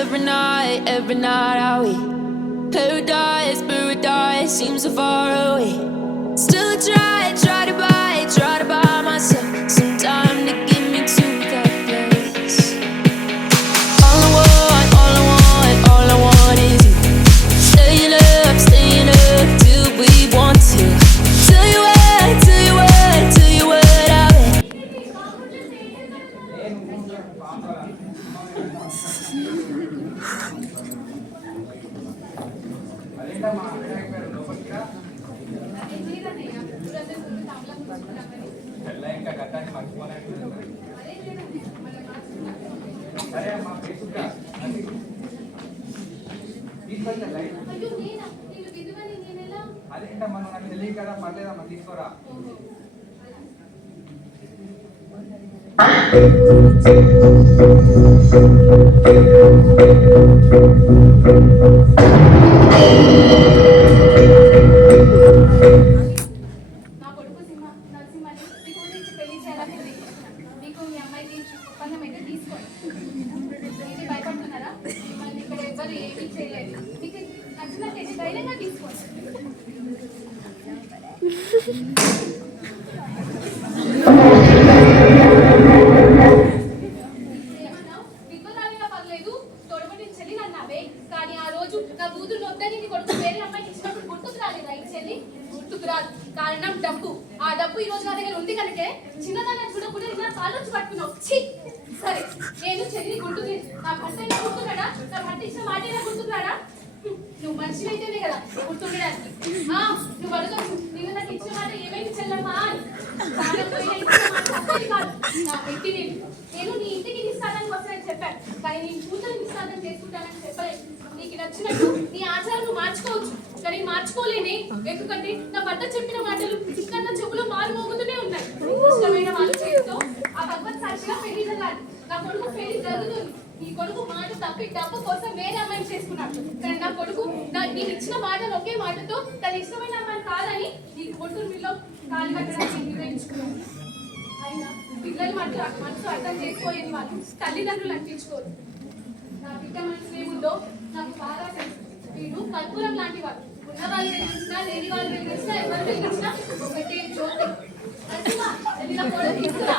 every night are we paradise seems so far away. Still try to buy myself some time to get me to that place. All I want is you. Staying up till we want to. Tell you what I've been. అదేంట మనం నాకు తెలియదు కదా పర్లేదమ్మా తీసుకోరా కానీ ఆ రోజు నా కూతురు వద్దని నీ కొడుకు వేరే అమ్మాయికి ఇచ్చినప్పుడు గుర్తుకు రాలేదా ఈ చెల్లి? గుర్తుకు రాదు. కారణం డబ్బు. ఆ డబ్బు ఈ రోజు నా దగ్గర ఉంది కనుకే చిన్నదాన్ని చూడకుండా నా కాళ్ళొచ్చి పట్టుకున్నావు. సరే నేను చెల్లి గుర్తుకు నా భర్త అయినా గుర్తున్నాడా? నా భర్త ఇచ్చిన మాట అయినా గుర్తుకురాడా? నువ్వు మనిషి అయితేనే కదా గుర్తుండడానికి. నువ్వు అడగచ్చు నేను నాకు ఇచ్చిన మాట ఏమైంది చెల్లమ్మా అని. నా పెట్టి నేను నీ ఇంటికి నిస్తానని వస్తానని చెప్పాను, కానీ నీ కూతురు నిస్తానని చేసుకుంటానని చెప్పలేదు. నీకు నచ్చినట్టు నీ ఆచారాలు మార్చుకోవచ్చు, కానీ మార్చుకోలేని. ఎందుకంటే నా భర్త చెప్పిన మాటలు ఇంకా నా చెవులో మారు మోగుతూనే ఉన్నాయి. ఇష్టమైన వాళ్ళ చేతితో ఆ భగవత్ సాక్షిగా పెళ్లి జరగాలి. నా కొడుకు పెళ్లి జరుగుతుంది. నీ కొడుకు మాట తప్పి డబ్బు కోసం వేరే అమ్మాయిని చేసుకున్నాడు. కానీ నా కొడుకు నేను ఇచ్చిన మాటలు ఒకే మాటతో తన ఇష్టమైన అమ్మాయిని కాదని నీ కొడుకు మీలో కాలు కట్టడానికి నిర్ణయించుకున్నాను. అయినా పిల్లలు మనసు అర్థం చేసుకోలేని వాళ్ళు తల్లిదండ్రులు అనిపించుకోరు. నా బిడ్డ మనసు ఏముందో నాకు బాగా తెలుసు. వీడు కర్పూరం లాంటి వాడు. ఉన్న వాళ్ళు వెలిగించినా లేని వాళ్ళు వెలిగించినా ఎవరు వెలిగించినా ఒకటే జ్యోతి. తీసుకురా